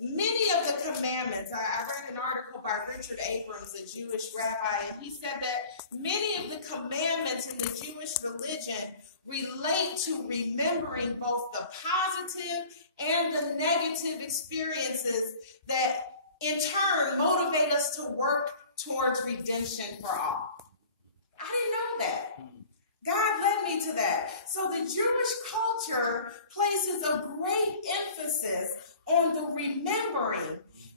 many of the commandments, I read an article by Richard Abrams, a Jewish rabbi, and he said that many of the commandments in the Jewish religion relate to remembering both the positive and the negative experiences that in turn motivate us to work towards redemption for all. I didn't know that. God led me to that. So the Jewish culture places a great emphasis on the remembering,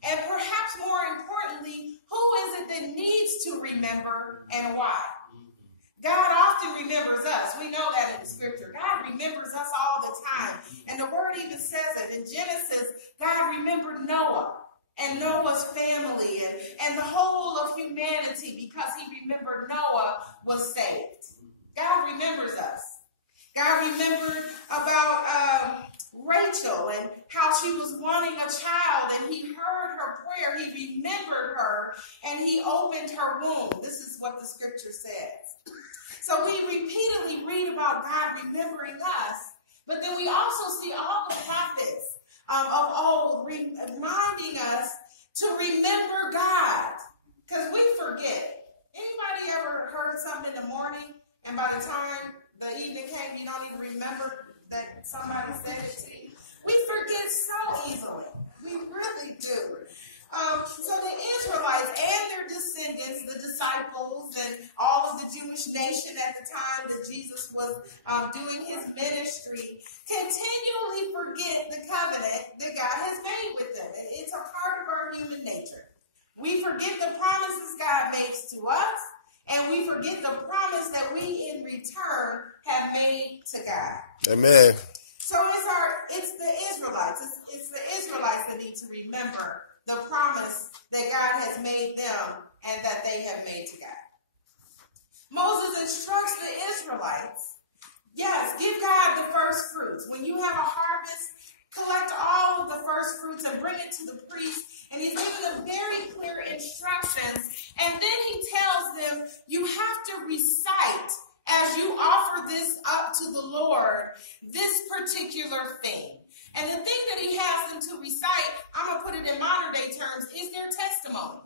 and perhaps more importantly, who is it that needs to remember and why? God often remembers us. We know that in the scripture. God remembers us all the time. And the word even says it. In Genesis, God remembered Noah and Noah's family and the whole of humanity because he remembered Noah was saved. God remembers us. God remembered about Rachel and how she was wanting a child, and he heard her prayer. He remembered her, and he opened her womb. This is what the scripture says. So we repeatedly read about God remembering us, but then we also see all the prophets of old reminding us to remember God, because we forget. Anybody ever heard something in the morning, and by the time the evening came, you don't even remember that somebody said it to you? We forget so easily. We really do. So the Israelites and their descendants, the disciples, and all of the Jewish nation at the time that Jesus was doing his ministry, continually forget the covenant that God has made with them. It's a part of our human nature. We forget the promises God makes to us, and we forget the promise that we in return have made to God. Amen. So it's the Israelites. It's the Israelites that need to remember the promise that God has made them and that they have made to God. Moses instructs the Israelites, yes, give God the first fruits. When you have a harvest, collect all of the first fruits and bring it to the priest. And he's giving them very clear instructions. And then he tells them, you have to recite as you offer this up to the Lord, this particular thing. And the thing that he has them to recite, I'm going to put it in modern day terms, is their testimony.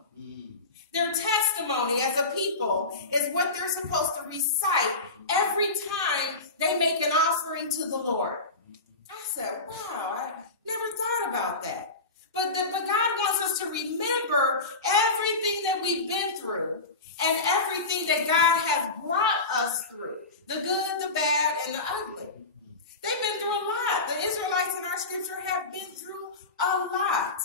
Their testimony as a people is what they're supposed to recite every time they make an offering to the Lord. I said, wow, I never thought about that. But God wants us to remember everything that we've been through and everything that God has brought us through, the good, the bad, and the ugly. They've been through a lot. The Israelites in our scripture have been through a lot.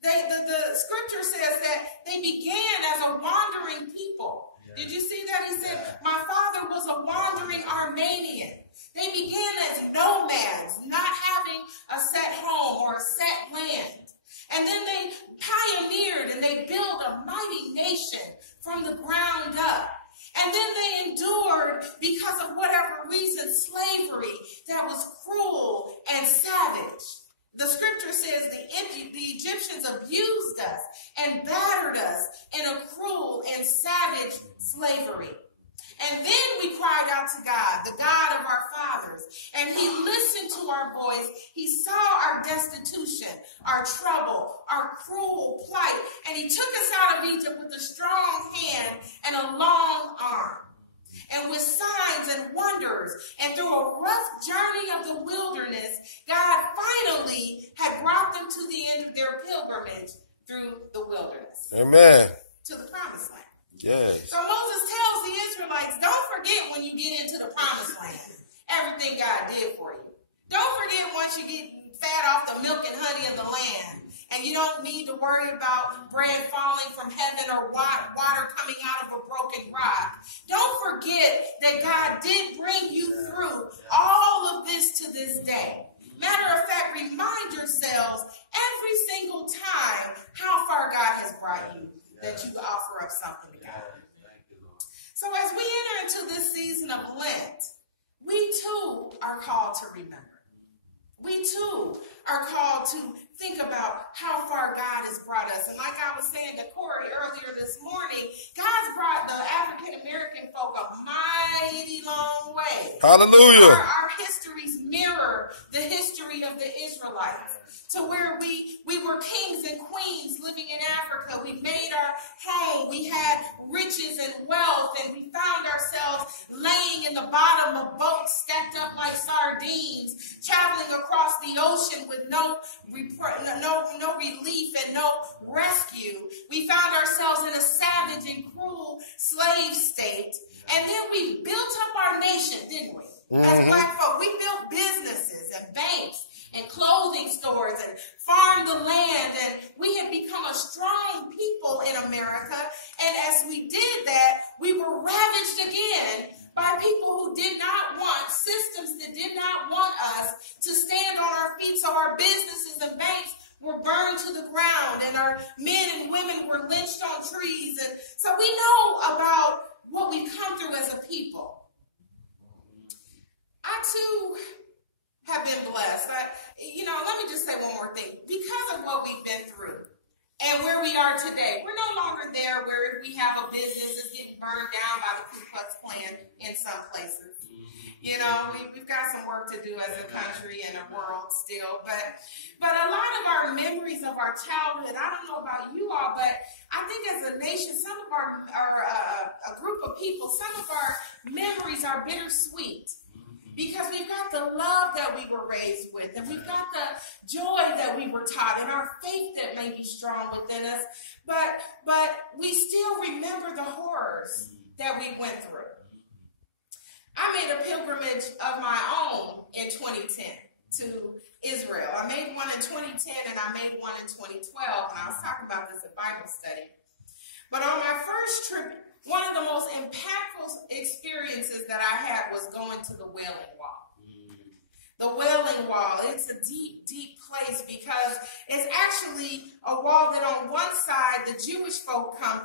The scripture says that they began as a wandering people. Yeah. Did you see that? He said, my father was a wandering Armenian. They began as nomads, not having a set home or a set land. And then they pioneered and they built a mighty nation from the ground up. And then they endured, because of whatever reason, slavery that was cruel and savage. The scripture says the Egyptians abused us and battered us in a cruel and savage slavery. And then we cried out to God, the God of our fathers, and he listened to our voice. He saw our destitution, our trouble, our cruel plight, and he took us out of Egypt with a strong hand and a long arm. And with signs and wonders, and through a rough journey of the wilderness, God finally had brought them to the end of their pilgrimage through the wilderness. Amen. To the promised land. Yes. So Moses tells the Israelites, don't forget when you get into the promised land, everything God did for you. Don't forget once you get fat off the milk and honey of the land, and you don't need to worry about bread falling from heaven or water coming out of a broken rock. Don't forget that God did bring you through all of this to this day. Matter of fact, remind yourselves every single time how far God has brought you, that you offer up something to God. So as we enter into this season of Lent, we too are called to remember. We too are called to think about how far God has brought us. And like I was saying to Corey earlier this morning, God's brought the African American folk a mighty long way. Hallelujah. Our histories mirror the history of the Israelites, to where we were were kings and queens living in Africa. We made our home. We had riches and wealth, and we found ourselves laying in the bottom of boats stacked up like sardines, traveling across the ocean with no relief and no rescue. We found ourselves in a savage and cruel slave state. And then we built up our nation, didn't we? As black folk, we built businesses and banks and clothing stores and farmed the land, and we had become a strong people in America. And as we did that, we were ravaged again by people who did not want, systems that did not want us to stand on our feet. So our businesses and banks were burned to the ground, and our men and women were lynched on trees. And so we know about what we've come through as a people. I too have been blessed. Let me just say one more thing. Because of what we've been through and where we are today, we're no longer there where if we have a business that's getting burned down by the Ku Klux Klan in some places. We've got some work to do as a country and a world still. But a lot of our memories of our childhood, I don't know about you all, but I think as a nation, some of a group of people, some of our memories are bittersweet. Because we've got the love that we were raised with, and we've got the joy that we were taught, and our faith that may be strong within us. But we still remember the horrors that we went through. I made a pilgrimage of my own in 2010 to Israel. I made one in 2010, and I made one in 2012, and I was talking about this at Bible study. But on my first trip, one of the most impactful experiences that I had was going to the Wailing Wall. The Wailing Wall, it's a deep, deep place because it's actually a wall that on one side the Jewish folk come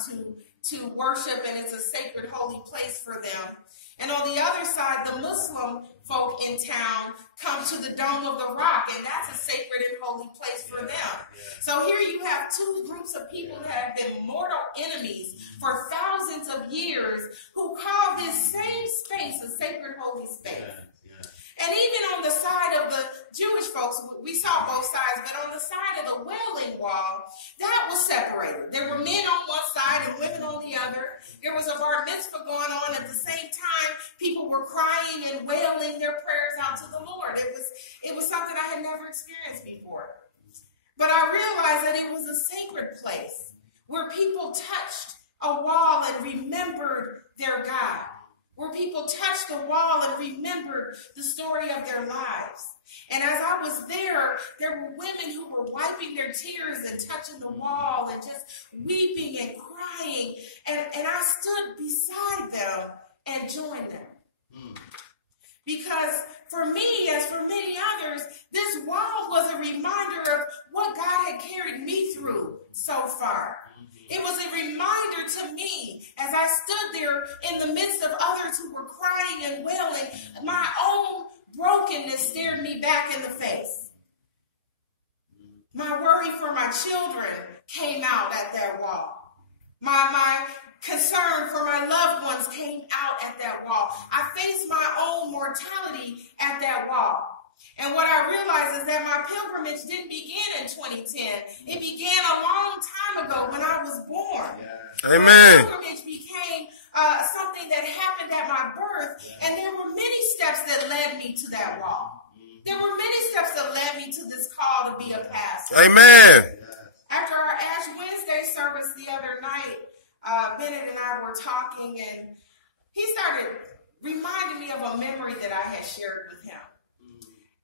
to worship, and it's a sacred holy place for them. And on the other side, the Muslim folk in town come to the Dome of the Rock, and that's a sacred and holy place for them. Yeah. So here you have two groups of people that have been mortal enemies for thousands of years who call this same space a sacred holy space. Yeah. And even on the side of the Jewish folks, we saw both sides, but on the side of the Wailing Wall, that was separated. There were men on one side and women on the other. There was a bar mitzvah going on at the same time. People were crying and wailing their prayers out to the Lord. It was something I had never experienced before. But I realized that it was a sacred place where people touched a wall and remembered their God. Where people touched the wall and remembered the story of their lives. And as I was there were women who were wiping their tears and touching the wall and just weeping and crying. And I stood beside them and joined them. Because for me, as for many others, this wall was a reminder of what God had carried me through so far. It was a reminder to me as I stood there in the midst of others who were crying and wailing. My own brokenness stared me back in the face. My worry for my children came out at that wall. My concern for my loved ones came out at that wall. I faced my own mortality at that wall. And what I realized is that my pilgrimage didn't begin in 2010. It began a long time ago when I was born. Yeah. Amen. My pilgrimage became something that happened at my birth, and there were many steps that led me to that wall. There were many steps that led me to this call to be a pastor. Amen. After our Ash Wednesday service the other night, Bennett and I were talking, and he started reminding me of a memory that I had shared with him.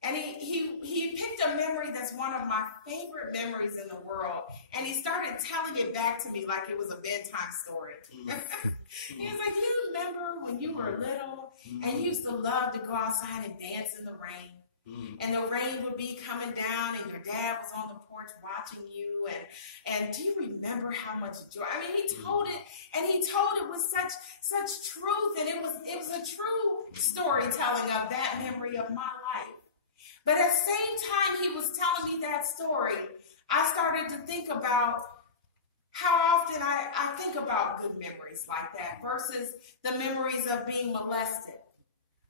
And he picked a memory that's one of my favorite memories in the world, and he started telling it back to me like it was a bedtime story. He was like, you remember when you were little and you used to love to go outside and dance in the rain? And the rain would be coming down and your dad was on the porch watching you. And do you remember how much joy? I mean, he told it, and he told it with such truth. And it was a true storytelling of that memory of my life. But at the same time he was telling me that story, I started to think about how often I think about good memories like that versus the memories of being molested,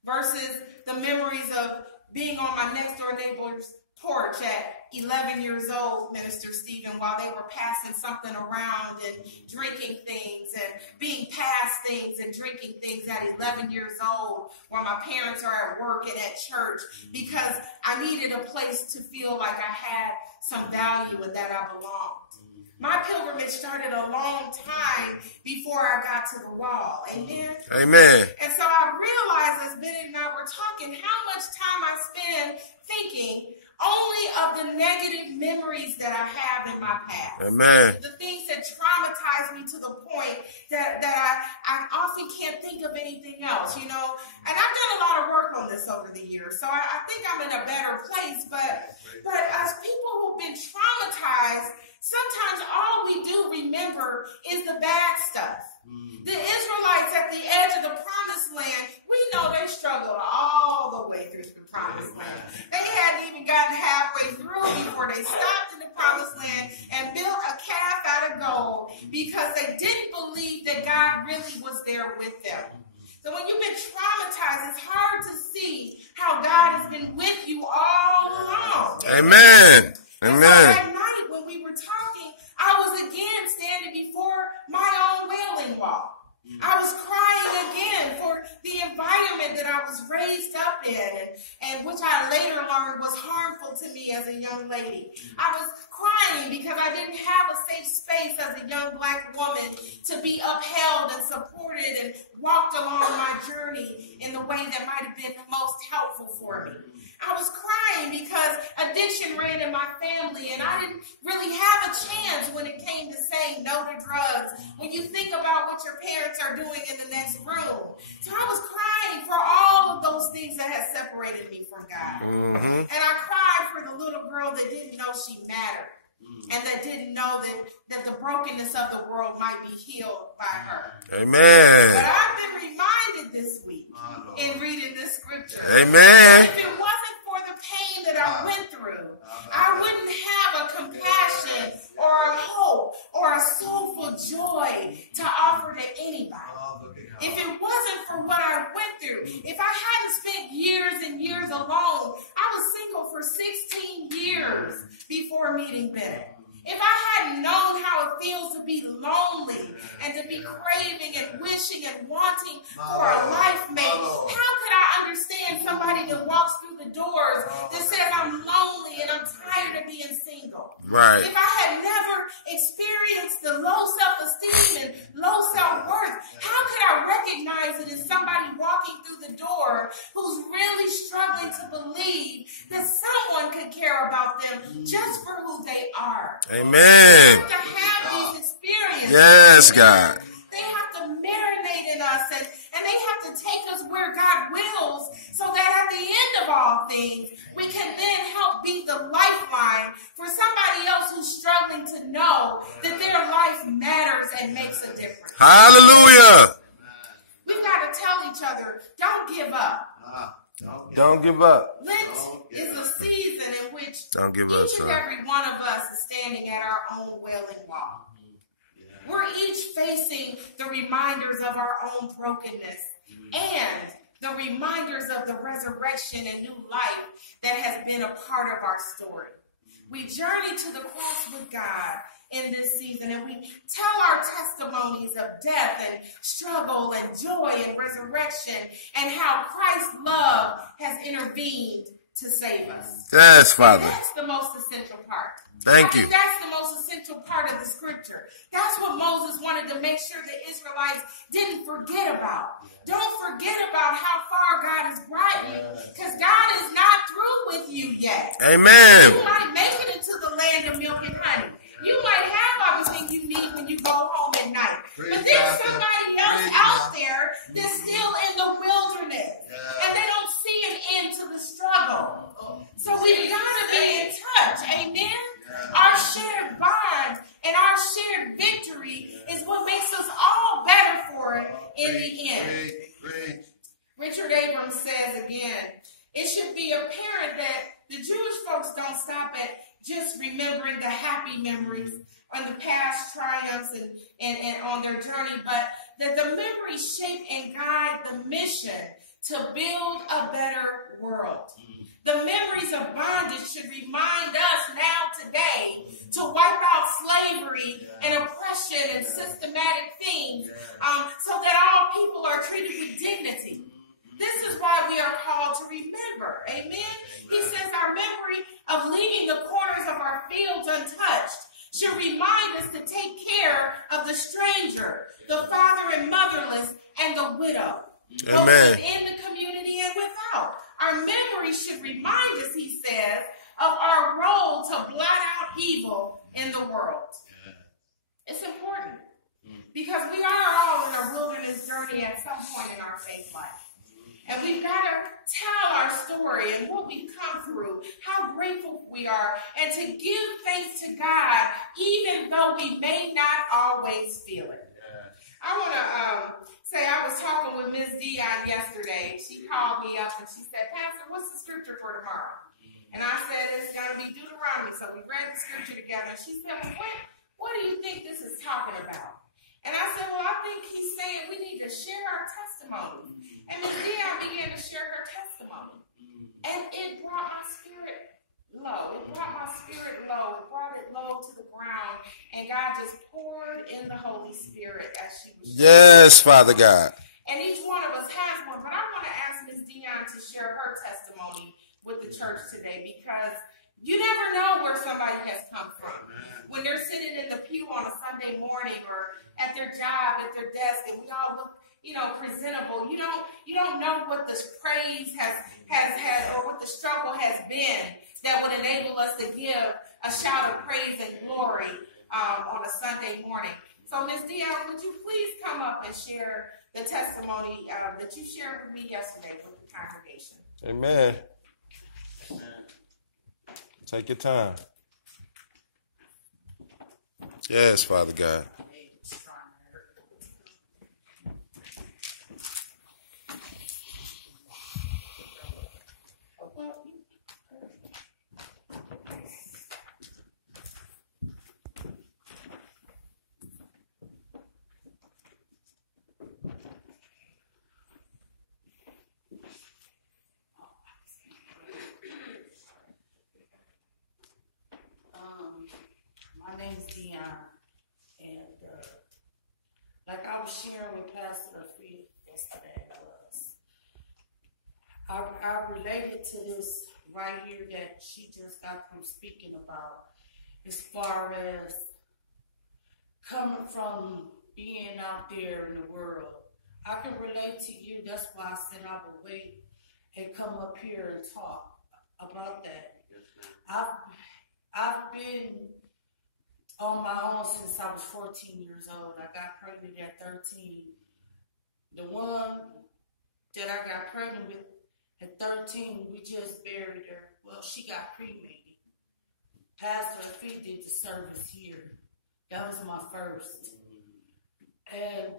versus the memories of being on my next door neighbor's porch at 11 years old, Minister Stephen, while they were passing something around and drinking things and being passed things and drinking things at 11 years old, while my parents are at work and at church, because I needed a place to feel like I had some value and that I belonged. My pilgrimage started a long time before I got to the wall. Amen? Amen. And so I realized, as Bennett and I were talking, how much time I spend thinking only of the negative memories that I have in my past. Amen. The things that traumatize me to the point that I often can't think of anything else, you know. And I've done a lot of work on this over the years, so I think I'm in a better place. But as people who've been traumatized, sometimes all we do remember is the bad stuff. The Israelites at the edge of the promised land, we know they struggled all the way through the promised land. They hadn't even gotten halfway through before they stopped in the promised land and built a calf out of gold because they didn't believe that God really was there with them. So when you've been traumatized, it's hard to see how God has been with you all along. Amen. And Amen. so that night when we were talking, I was again standing before my own wailing wall. I was crying again for the environment that I was raised up in and which I later learned was harmful to me as a young lady. I was crying because I didn't have a safe space as a young black woman to be upheld and supported and walked along my journey in the way that might have been the most helpful for me. I was crying because addiction ran in my family and I didn't really have a chance when it came to saying no to drugs. When you think about what your parents are doing in the next room. So I was crying for all of those things that had separated me from God. And I cried for the little girl that didn't know she mattered. And that didn't know that the brokenness of the world might be healed by her. Amen. But I've been reminded this week in reading this scripture. Amen. That if it wasn't for the pain that I went through, I wouldn't have a compassion or a hope or a soulful joy to offer to anybody. If it wasn't for what I went through, if I hadn't spent years and years alone, I was single for 16 years before meeting Bennett. If I hadn't known how it feels to be lonely and to be craving and wishing and wanting for a life mate, how could I understand somebody that walks through the doors that says I'm lonely and I'm tired of being single? Right. If I had never experienced the low self-esteem and low self-worth, how could I recognize it as somebody walking through the door who's really struggling to believe that someone could care about them just for who they are? Amen. They have to have these experiences. Yes, God. They have to marinate in us and they have to take us where God wills so that at the end of all things, we can then help be the lifeline for somebody else who's struggling to know that their life matters and makes a difference. Hallelujah. We've got to tell each other, don't give up. Don't give up. Lent is a season in which Don't give up, each and son. every one of us is standing at our own wailing wall. We're each facing the reminders of our own brokenness and the reminders of the resurrection and new life that has been a part of our story. We journey to the cross with God in this season, and we tell our testimonies of death and struggle and joy and resurrection and how Christ's love has intervened to save us. Yes, Father. And that's the most essential part. Thank I you. think that's the most essential part of the scripture. That's what Moses wanted to make sure the Israelites didn't forget about. Don't forget about how far God has brought you, because God is not through with you yet. Amen. You might make it into the land of milk and honey. You might have everything you need when you go home at night. But there's somebody else out there that's still in the wilderness. And they don't see an end to the struggle. So we've got to be in touch. Amen? Our shared bond and our shared victory is what makes us all better for it in the end. Richard Abrams says again, it should be apparent that the Jewish folks don't stop at just remembering the happy memories on the past triumphs and on their journey, but that the memories shape and guide the mission to build a better world. The memories of bondage should remind us now today to wipe out slavery and oppression and systematic things so that all people are treated with dignity. This is why we are called to remember. Amen? He says our memory of leaving the corners of our fields untouched should remind us to take care of the stranger, the father and motherless, and the widow. Both within the community and without. Our memory should remind us, he says, of our role to blot out evil in the world. It's important because we are all in a wilderness journey at some point in our faith life. And we've got to tell our story and what we've come through, how grateful we are, and to give thanks to God even though we may not always feel it. I want to say I was talking with Ms. Dion yesterday. She called me up and she said, Pastor, what's the scripture for tomorrow? And I said, it's going to be Deuteronomy. So we read the scripture together. And she said, well, what do you think this is talking about? And I said, well, I think he's saying we need to share our testimony. And Ms. Dion began to share her testimony. And it brought my spirit low. It brought my spirit low. It brought it low to the ground. And God just poured in the Holy Spirit as she was sharing. Yes, Father God. And each one of us has one. But I want to ask Ms. Dion to share her testimony with the church today, because you never know where somebody has come from. When they're sitting in the pew on a Sunday morning or at their job, at their desk, and we all look, presentable. You don't know what this praise has had or what the struggle has been that would enable us to give a shout of praise and glory on a Sunday morning. So, Ms. Dion, would you please come up and share the testimony that you shared with me yesterday with the congregation? Amen. Take your time. Yes, Father God. My name is Dion, and like I was sharing with Pastor Afri yesterday, I related to this right here that she just got from speaking about, as far as coming from being out there in the world. I can relate to you. That's why I said I would wait and come up here and talk about that. I've been on my own since I was 14 years old. I got pregnant at 13. The one that I got pregnant with at 13, we just buried her. Well, she got cremated. Pastor Afri did the service here. That was my first. And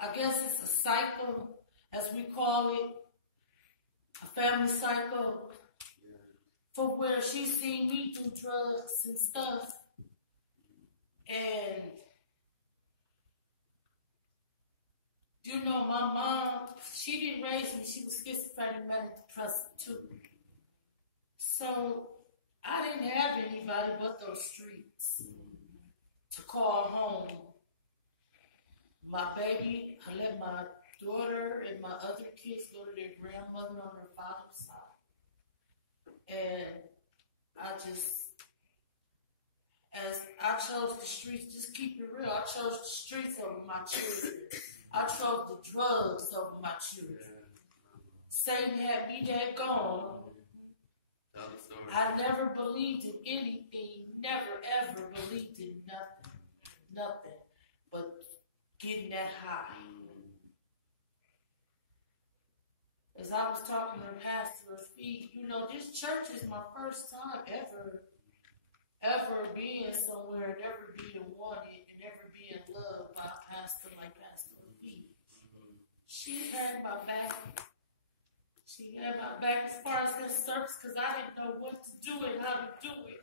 I guess it's a cycle, as we call it, a family cycle, for where she seen me do drugs and stuff. And, my mom, she didn't raise me. She was schizophrenic, manic depressive too. So I didn't have anybody but those streets to call home. My baby, I let my daughter and my other kids go to their grandmother on her father's side. And as I chose the streets, just keep it real, I chose the streets over my children. I chose the drugs over my children. Satan had me that gone. I never believed in anything, never ever believed in nothing but getting that high. As I was talking to Pastor Afri, this church is my first time ever being somewhere and ever being wanted and ever being loved by a pastor like Pastor Afri. She had my back. She had my back as far as this service, because I didn't know what to do and how to do it.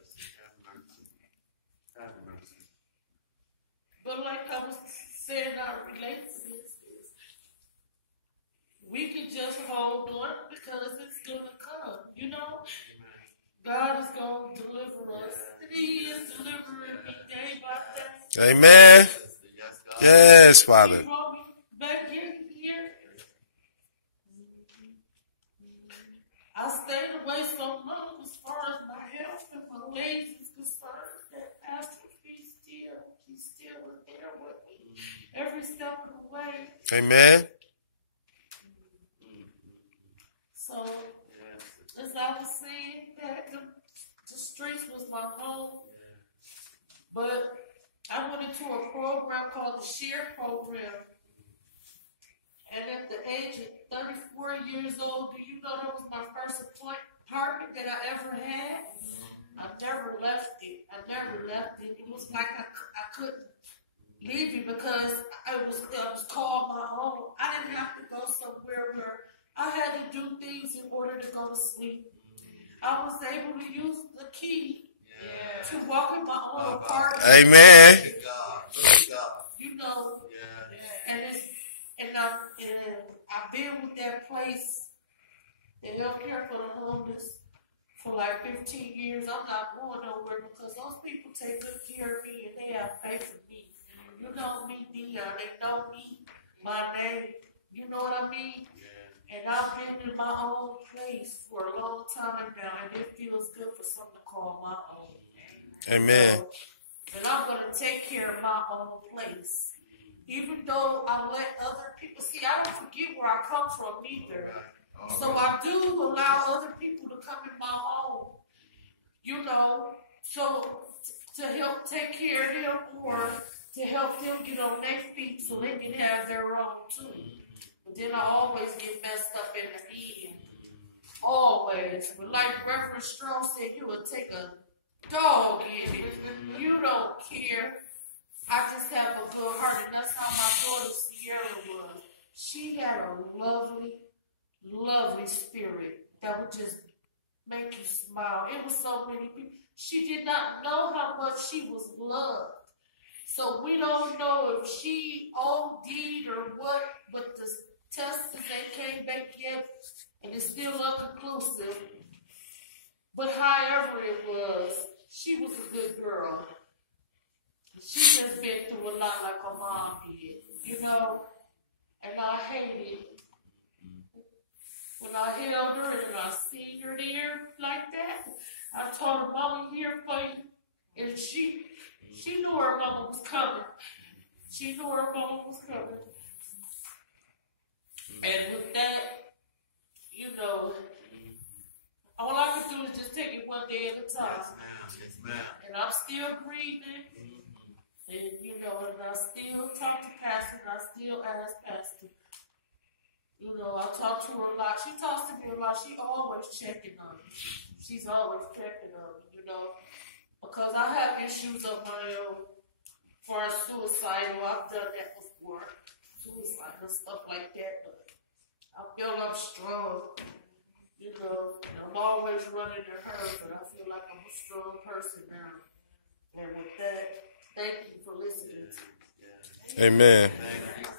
But like I was saying, I relate to this. we can just hold on because it's going to come. You know, God is going to deliver us. And He is delivering me day by day. Amen. Yes, Father. He brought me back here. I stayed away so long as far as my health and my legs is concerned that Pastor he's still there with me every step of the way. Amen. So, as I was saying, that the streets was my home, but I went into a program called the SHARE program. And at the age of 34 years old, do you know that was my first apartment that I ever had? I never left it. It was like I couldn't leave it because it was called my home. I didn't have to go somewhere where I had to do things in order to go to sleep. I was able to use the key to walk in my own apartment. Amen. You know, and I've been with that place, the health care for the homeless, for like 15 years. I'm not going nowhere because those people take good care of me and they have faith in me. You know me, Dion. They know me, my name. You know what I mean? And I've been in my own place for a long time now, and it feels good for something to call my own. Amen. And I'm going to take care of my own place. Even though I let other people, see, I don't forget where I come from either. So I do allow other people to come in my home, you know, so to help take care of them or to help them get on their feet so they can have their own too. But then I always get messed up in the end. Always. But like Reverend Strong said, you would take a dog in it. You don't care. I just have a good heart, and that's how my daughter Sierra was. She had a lovely, lovely spirit that would just make you smile. It was so many people. She did not know how much she was loved. So we don't know if she OD'd or what, but the tests they came back yet, and it's still inconclusive. But however it was, she was a good girl. She just been through a lot like her mom did, you know, and I hated when I held her and I seen her there like that. I told her, Mama, here for you. And she knew her mama was coming. She knew her mama was coming. And with that, you know, all I could do is just take it one day at a time. Yes, ma'am. And I'm still breathing. And, you know, and I still talk to Pastor, and I still ask Pastor. You know, I talk to her a lot. She talks to me a lot. She always checking on me. She's always checking on me, you know. Because I have issues of my own for suicide. Well, I've done that before. Suicide and stuff like that. But I feel I'm strong. You know, I'm always running to her, but I feel like I'm a strong person now. And with that, thank you for listening. Amen. Thank you.